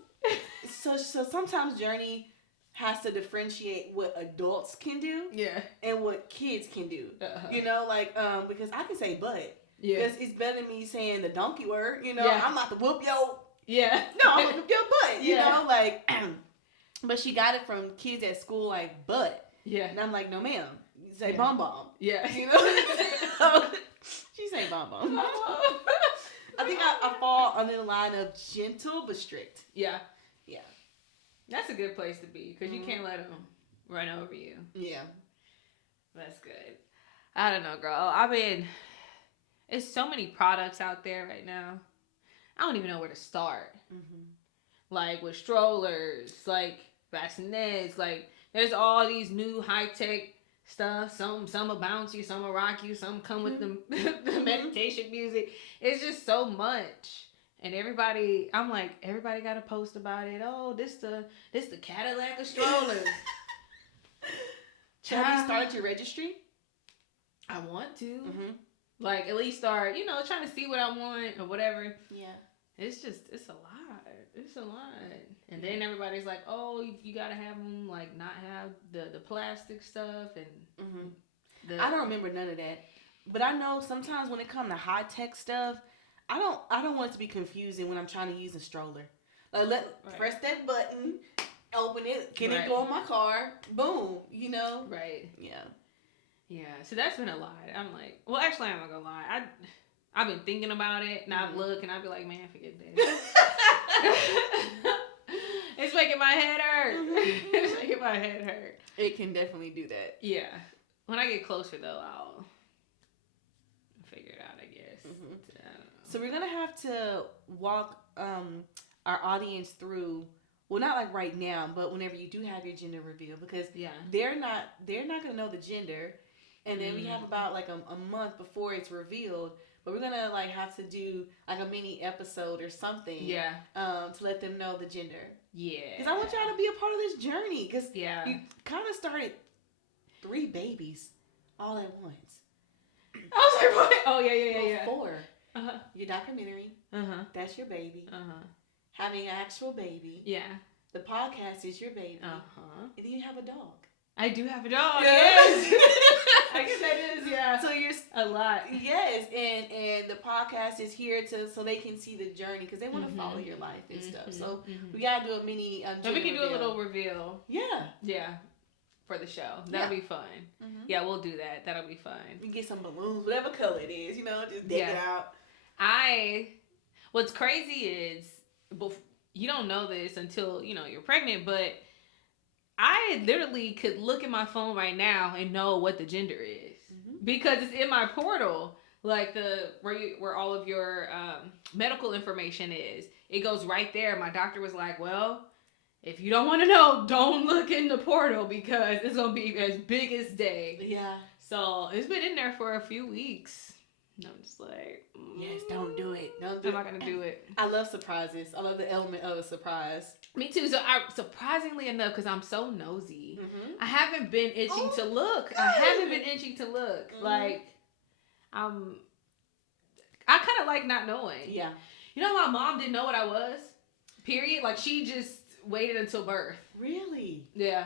so sometimes Journey has to differentiate what adults can do and what kids can do. Because I can say but. Because it's better than me saying the donkey word, I'm about to whoop yo. Yeah. No, I'm going to whoop your butt, you know, but she got it from kids at school, like, but. Yeah. And I'm like, no, ma'am. You say bomb bomb. Yeah. You know? She say bomb bomb. I think I fall under the line of gentle but strict. Yeah. Yeah. That's a good place to be because you can't let them run over you. Yeah. That's good. I don't know, girl. It's so many products out there right now. I don't even know where to start. Like with strollers, like bassinets, like there's all these new high-tech stuff. Some will bounce you, some will rock you, some come with the meditation music. It's just so much. And everybody got to post about it. Oh, this the Cadillac of strollers. Have you started your registry? I want to. Like, at least start, trying to see what I want or whatever. Yeah. It's a lot. It's a lot. And then everybody's like, oh, you got to have them, like, not have the plastic stuff. And I don't remember none of that. But I know sometimes when it comes to high-tech stuff, I don't want it to be confusing when I'm trying to use a stroller. Like, press that button, open it, can it go in my car? Boom, Right. Yeah. Yeah, so that's been a lot. I'm like, well, actually, I'm not gonna lie. I've been thinking about it, and I've looked, and I'd be like, man, forget this. It's making my head hurt. It's making my head hurt. It can definitely do that. Yeah. When I get closer, though, I'll figure it out, I guess. So we're gonna have to walk our audience through. Well, not like right now, but whenever you do have your gender reveal, because they're not gonna know the gender. And then we have about like a month before it's revealed, but we're gonna like have to do like a mini episode or something, to let them know the gender. Yeah, because I want y'all to be a part of this journey. Because you kind of started 3 babies all at once. I was like, what? Oh yeah. 4. Your documentary. That's your baby. Having an actual baby. Yeah. The podcast is your baby. And then you have a dog. I do have a dog. Yeah. Yes. I guess that is, yeah. So you're a lot. Yes, and the podcast is here so they can see the journey because they want to follow your life and stuff. So we gotta do a mini. So we can do a little reveal. Yeah. Yeah. For the show, that'll be fun. Yeah, we'll do that. That'll be fun. We get some balloons, whatever color it is, just deck it out. What's crazy is, you don't know this until you're pregnant, but I literally could look at my phone right now and know what the gender is because it's in my portal, like where all of your medical information is. It goes right there. My doctor was like, "Well, if you don't want to know, don't look in the portal because it's gonna be as big as day." Yeah. So it's been in there for a few weeks. And I'm just like, yes, don't do it. I'm not gonna do it. I love surprises. I love the element of a surprise. Me too. So surprisingly enough, because I'm so nosy, I haven't been itching to look. Good. I haven't been itching to look. Like, I kind of like not knowing. Yeah. My mom didn't know what I was. Period. Like, she just waited until birth. Really? Yeah.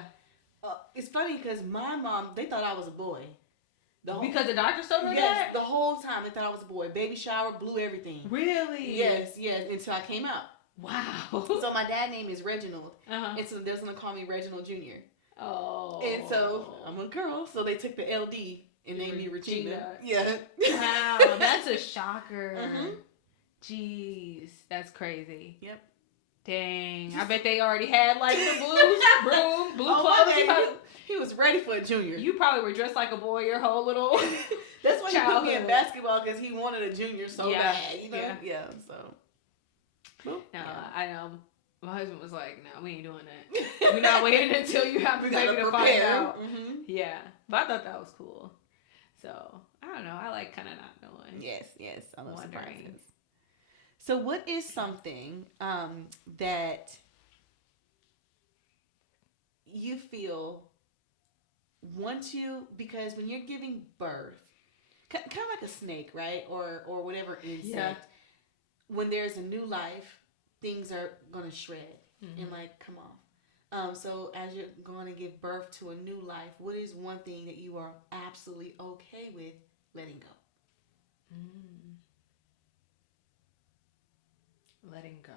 It's funny because my mom, they thought I was a boy. Because the doctor told her that? Yes, the whole time they thought I was a boy. Baby shower, blew everything. Really? Yes, until I came out. Wow. So my dad's name is Reginald. And so they're going to call me Reginald Jr. Oh. And so I'm a girl, so they took the LD and named me Regina. Yeah. Wow, that's a shocker. Jeez, that's crazy. Yep. Dang, I bet they already had like the blue clothes. He was ready for a junior. You probably were dressed like a boy your whole little That's why he put me in basketball because he wanted a junior so bad. Yeah. So. No, I know. My husband was like, "No, we ain't doing that. We're not waiting until you have a baby to find out." Yeah, but I thought that was cool. So I don't know. I like kind of not knowing. Yes. I love surprises. So what is something that you feel because when you're giving birth, kind of like a snake, right? Or whatever insect, when there's a new life, things are going to shred and come off. So as you're going to give birth to a new life, what is one thing that you are absolutely okay with letting go? Letting go.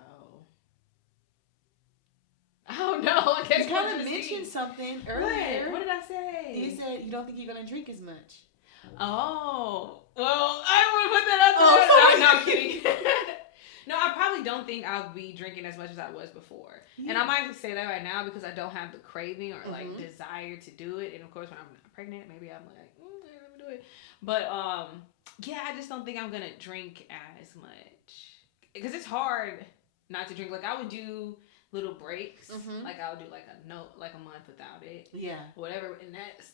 I don't know. I guess you kind of mentioned something earlier. What did I say? You said you don't think you're going to drink as much. Oh. Well, I would put that up there. No, I'm kidding. No, I probably don't think I'll be drinking as much as I was before. Yeah. And I might say that right now because I don't have the craving or like desire to do it. And of course, when I'm pregnant, maybe I'm like, let me do it. But yeah, I just don't think I'm going to drink as much. Because it's hard not to drink. Like, I would do little breaks. Like, I would do like a month without it. Yeah. Whatever. And that's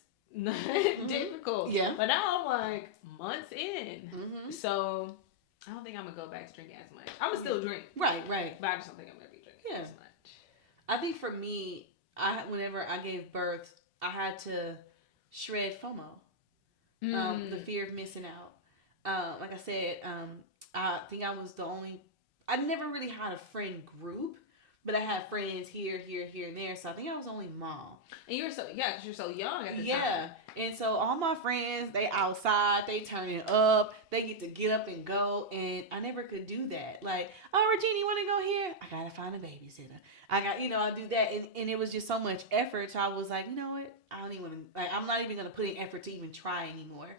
difficult. Yeah. But now I'm like months in. So I don't think I'm going to go back to drinking as much. I'm going to still drink. Right. But I just don't think I'm going to be drinking as much. I think for me, whenever I gave birth, I had to shred FOMO. The fear of missing out. Like I said, I think I was the only... I never really had a friend group, but I had friends here, and there. So I think I was only mom. And you were because you're so young at the time. Yeah. And so all my friends, they outside, they turning up, they get up and go, and I never could do that. Like, oh, Regina, you want to go here? I gotta find a babysitter. I do that, and it was just so much effort. So I was like, you know what? I don't even want to. Like, I'm not even gonna put in effort to even try anymore.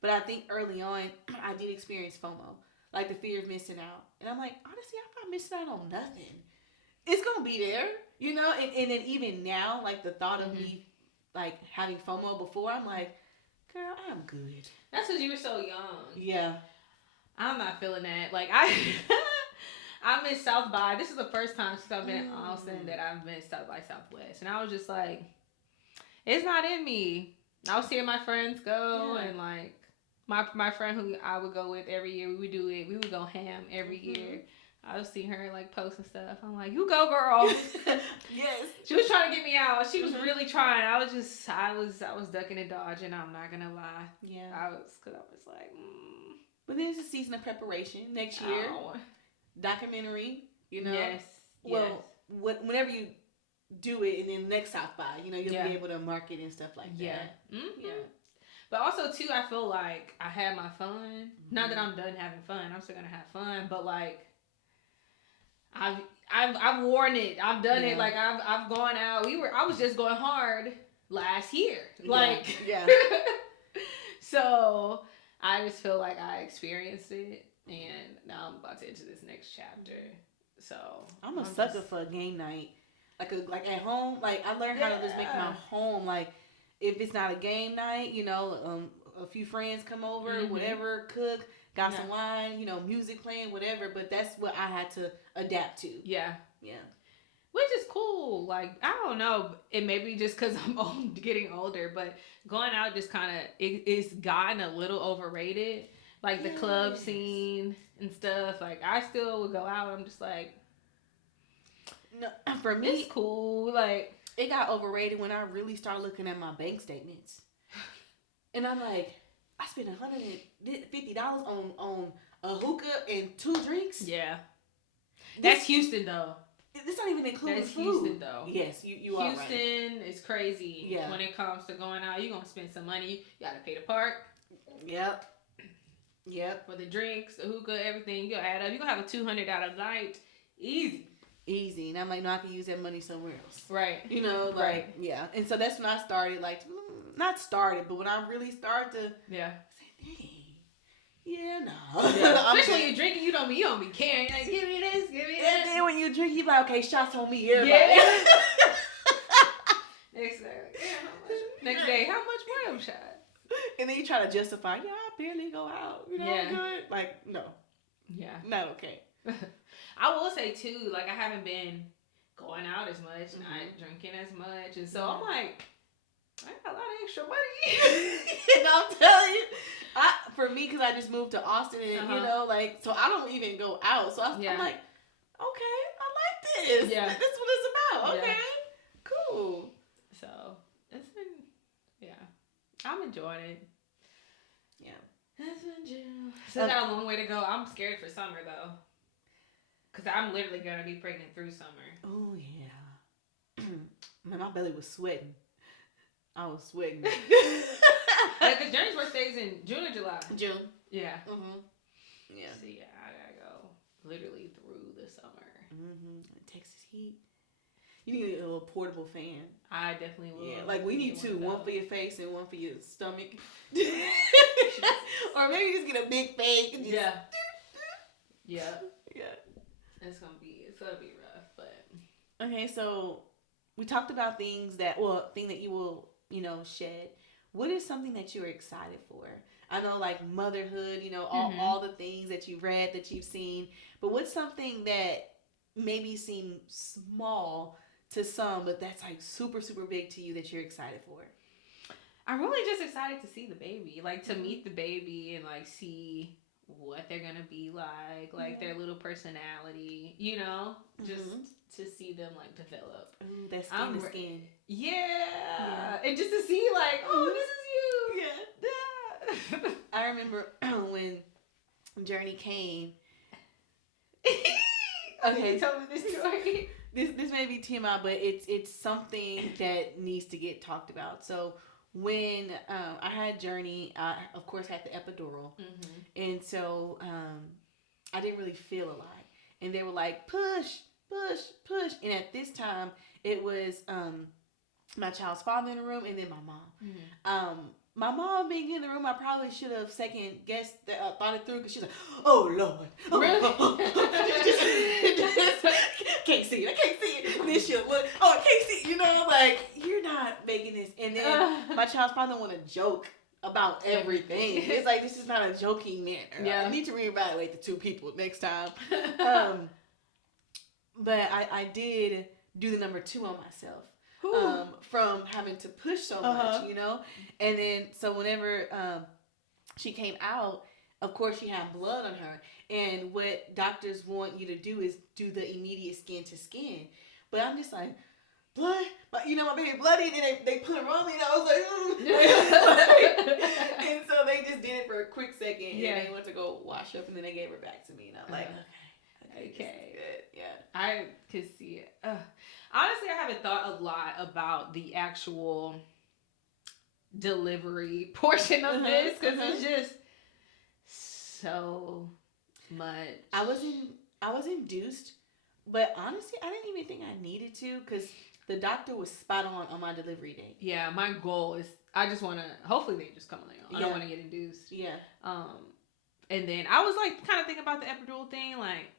But I think early on, I did experience FOMO. Like the fear of missing out. And I'm like, honestly, I'm not missing out on nothing. It's going to be there, And then even now, like the thought of me, like having FOMO before, I'm like, girl, I'm good. That's because you were so young. Yeah. I'm not feeling that. Like, I miss South by. This is the first time since I've been in Austin that I've missed South by Southwest. And I was just like, it's not in me. I was seeing my friends go and like, My friend who I would go with every year, we would do it. We would go ham every year. I would see her like posting stuff. I'm like, you go, girl. Yes. She was trying to get me out. She was really trying. I was ducking and dodging. I'm not gonna lie. Yeah. Because I was like, But then it's a season of preparation next year. Documentary. Yes. Well, whenever you do it, and then next South by, you'll Yeah. be able to market and stuff like Yeah. that. Mm-hmm. Yeah. But also too, I feel like I had my fun. Not that I'm done having fun. I'm still gonna have fun, but like I've worn it. I've done it. Like I've gone out. I was just going hard last year. Like yeah. So I just feel like I experienced it, and now I'm about to enter this next chapter. So I'm a sucker for a game night. Like at home. Like I learned how to just make my home. Like if it's not a game night, a few friends come over, whatever, cook, got some wine, music playing, whatever. But that's what I had to adapt to. Yeah. Yeah. Which is cool. Like, I don't know. It may be just because I'm getting older, but going out just kind of, it's gotten a little overrated. Like the club scene and stuff. Like, I still would go out. I'm just like, no, for me, it's cool. Like, it got overrated when I really started looking at my bank statements. And I'm like, I spent $150 on a hookah and 2 drinks. Yeah. That's Houston, though. This not even including That's food. Houston, though. Yes, you are right. Houston is crazy. Yeah. When it comes to going out, you're going to spend some money. You got to pay the park. Yep. For the drinks, the hookah, everything. You'll add up. You're going to have a $200 night. Easy. And I'm like, no, I can use that money somewhere else. Right. Right. Yeah. And so that's when I started, like, not started, but when I really started to say, dang. Yeah, no. Yeah. Especially when you're drinking, you don't be caring. You're like, give me this, give me that. And then when you drink, you be like, okay, shots on me, everybody. Yeah. Next day, how much were them shots? And then you try to justify, I barely go out. I'm good. Like, no. Yeah. Not okay. I will say, too, like, I haven't been going out as much, not drinking as much. And so I'm like, I got a lot of extra money. And I'm telling you, for me, because I just moved to Austin, and so I don't even go out. So I'm like, okay, I like this. Yeah. This is what it's about. Okay, cool. So it's been, I'm enjoying it. Yeah. It's been chill. Still got a long way to go. I'm scared for summer, though. Because I'm literally going to be pregnant through summer. Oh, yeah. Man, my belly was sweating. I was sweating. Like, the Journey's birthday is in June or July? June. Yeah. Yeah. So, I gotta go literally through the summer. Texas heat. You need a little portable fan. I definitely will. Yeah, like we need 2. One for your face and one for your stomach. Or maybe just get a big fan. And just Yeah. Yeah. It's gonna be rough, but. Okay, so we talked about thing that you will, shed. What is something that you're excited for? I know, like motherhood, all the things that you've read, that you've seen. But what's something that maybe seems small to some, but that's like super, super big to you that you're excited for? I'm really just excited to see the baby, like to meet the baby and like see what they're gonna be like their little personality, just to see them like develop. Ooh, that skin to skin. Yeah, and just to see like, oh, this is you. Yeah. I remember when Journey came. Okay, you told me this story. This may be TMI, but it's something that needs to get talked about. So when I had Journey, I of course had the epidural, and so I didn't really feel a lot. And they were like, push. And at this time, it was my child's father in the room, and then my mom. My mom being in the room, I probably should have second guessed, thought it through, because she's like, oh Lord, Really? Can't see it. And then she'll look, I can't see it. Like, you're not making this. And then my child's father want to joke about everything. It's like, this is not a joking manner. Yeah. I need to reevaluate the 2 people next time. But I did do the number 2 on myself. From having to push so much, and then so whenever she came out, of course she had blood on her, and what doctors want you to do is do the immediate skin to skin, but I'm just like, blood, but my baby bloody, and they put it on me, and I was like, and so they just did it for a quick second, and they went to go wash up, and then they gave her back to me, and I'm like, Okay. Yeah. I could see it. Honestly, I haven't thought a lot about the actual delivery portion of this because it's just so much. I was induced, but honestly, I didn't even think I needed to because the doctor was spot on my delivery date. Yeah, my goal is I just want to. Hopefully, they just come along. I don't want to get induced. Yeah. And then I was like, kind of thinking about the epidural thing, like.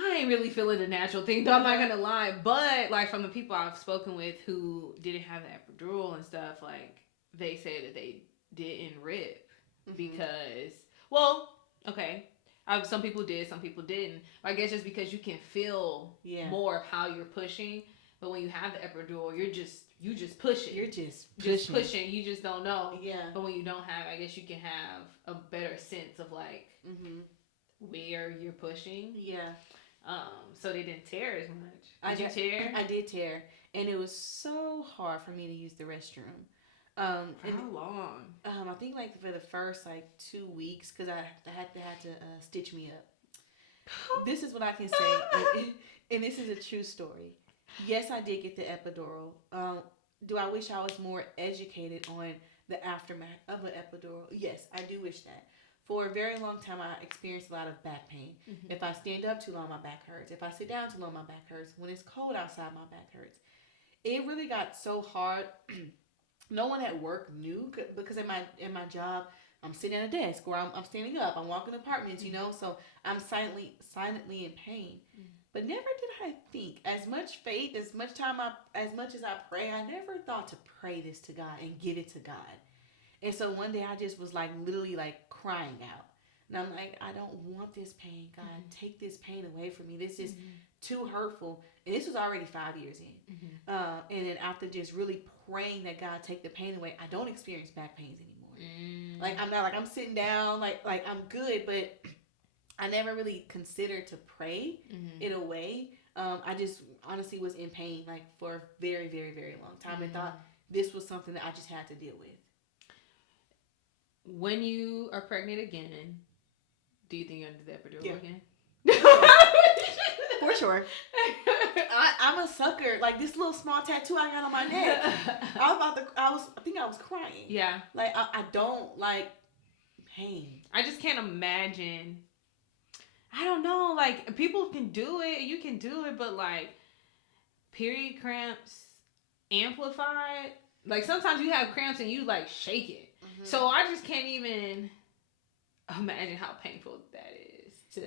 I ain't really feeling the natural thing, though. I'm not gonna lie, but like from the people I've spoken with who didn't have the epidural and stuff, like they say that they didn't rip because, well, okay, some people did, some people didn't. I guess just because you can feel more of how you're pushing, but when you have the epidural, you just pushing. You're just pushing. You just don't know. Yeah. But when you don't have, I guess you can have a better sense of like where you're pushing. Yeah. So they didn't tear as much. Did you tear? I did tear, and it was so hard for me to use the restroom. For how long? I think like for the first like 2 weeks, because I had to stitch me up. This is what I can say, and this is a true story. Yes, I did get the epidural. Do I wish I was more educated on the aftermath of an epidural? Yes, I do wish that. For a very long time, I experienced a lot of back pain. If I stand up too long, my back hurts. If I sit down too long, my back hurts. When it's cold outside, my back hurts. It really got so hard. No one at work knew because in my job, I'm sitting at a desk or I'm standing up. I'm walking apartments, you know. So I'm silently in pain. But never did I think as much faith, as much as I pray. I never thought to pray this to God and give it to God. And so one day I just was like literally like crying out. And I'm like, I don't want this pain. God, take this pain away from me. This is too hurtful. And this was already 5 years in. And then after just really praying that God take the pain away, I don't experience back pains anymore. Like I'm not like I'm sitting down, like I'm good, but I never really considered to pray it away. I just honestly was in pain like for a very, very, very long time and thought this was something that I just had to deal with. When you are pregnant again, do you think you're going to do the epidural again? For sure. I'm a sucker. Like this little small tattoo I got on my neck. I think I was crying. Yeah. Like I don't like pain. I just can't imagine. I don't know. Like people can do it. You can do it, but like period cramps amplified. Like sometimes you have cramps and you like shake it. So I just can't even imagine how painful that is to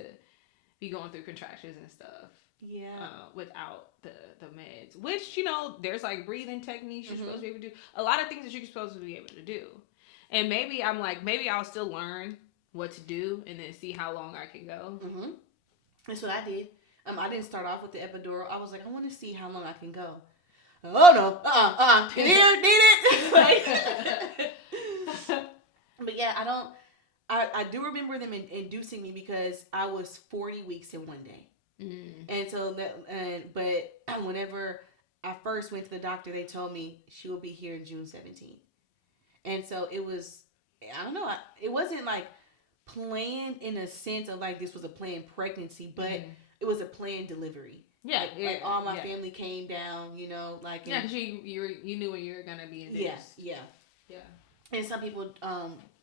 be going through contractions and stuff. Yeah. Without the meds, which you know, there's like breathing techniques you're supposed to be able to do. A lot of things that you're supposed to be able to do. And maybe I'll still learn what to do and then see how long I can go. That's what I did. I didn't start off with the epidural. I was like, I want to see how long I can go. Oh no, need it. But yeah, I do remember them inducing me because I was 40 weeks in one day. And so but whenever I first went to the doctor, they told me she will be here in June 17th. And so it was, I don't know, it wasn't like planned in a sense of like this was a planned pregnancy, but it was a planned delivery. Yeah, like all my family came down, you know, like because you knew when you were gonna be induced. Yeah. And some people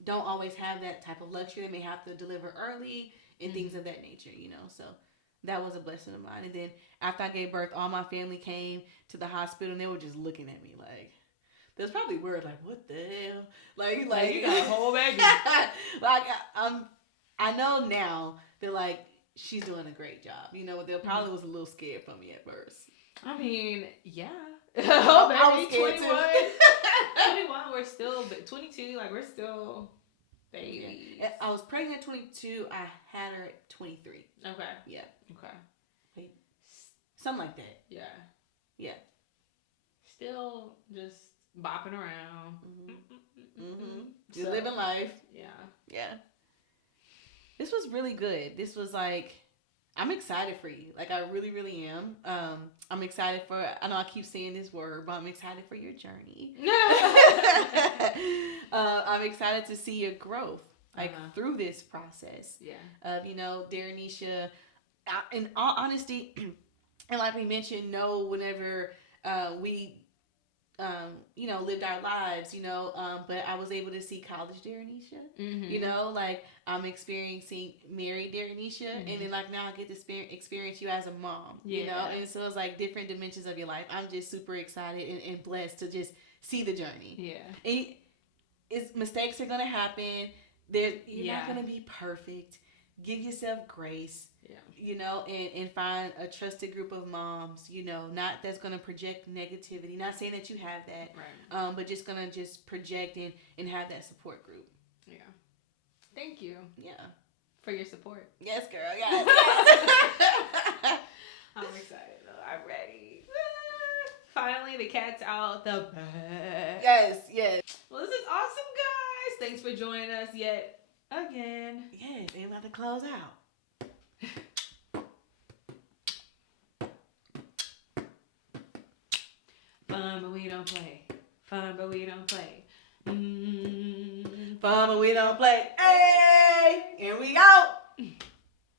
don't always have that type of luxury. They may have to deliver early and things of that nature, you know. So that was a blessing of mine. And then after I gave birth, all my family came to the hospital and they were just looking at me like, there's probably words like, what the hell? Like you got a whole baby. Like I know now that like she's doing a great job. You know, they probably was a little scared for me at first. I mean, yeah. I was scared 21. too. 21, we're still 22. Like we're still babies. Yeah. I was pregnant at 22. I had her at 23. Okay. Yeah. Okay. Wait. Something like that. Yeah. Yeah. Still just bopping around. Just living life. Yeah. Yeah. This was really good. This was like, I'm excited for you. Like I really, really am. I'm excited for, I know I keep saying this word, but I'm excited for your journey. I'm excited to see your growth. like through this process. Yeah. Of, you know, Daranesha, in all honesty, and like we mentioned, whenever we you know, lived our lives, you know, but I was able to see college Daranesha, you know, like I'm experiencing married Daranesha, and then like now I get to experience you as a mom, you know, and so it's like different dimensions of your life. I'm just super excited and blessed to just see the journey. Yeah. And mistakes are gonna happen. You're not gonna be perfect. Give yourself grace. Yeah. You know, and find a trusted group of moms, you know, not that's going to project negativity. Not saying that you have that, right. But just going to just project and have that support group. Yeah. Thank you. Yeah. For your support. Yes, girl. Yes. I'm excited though. I'm ready. Finally, the cat's out the bag. Yes, yes. Well, this is awesome, guys. Thanks for joining us yet again. Yes, and about to close out. Fun, but we don't play. Fun, but we don't play. Fun, but we don't play. Hey, here we go.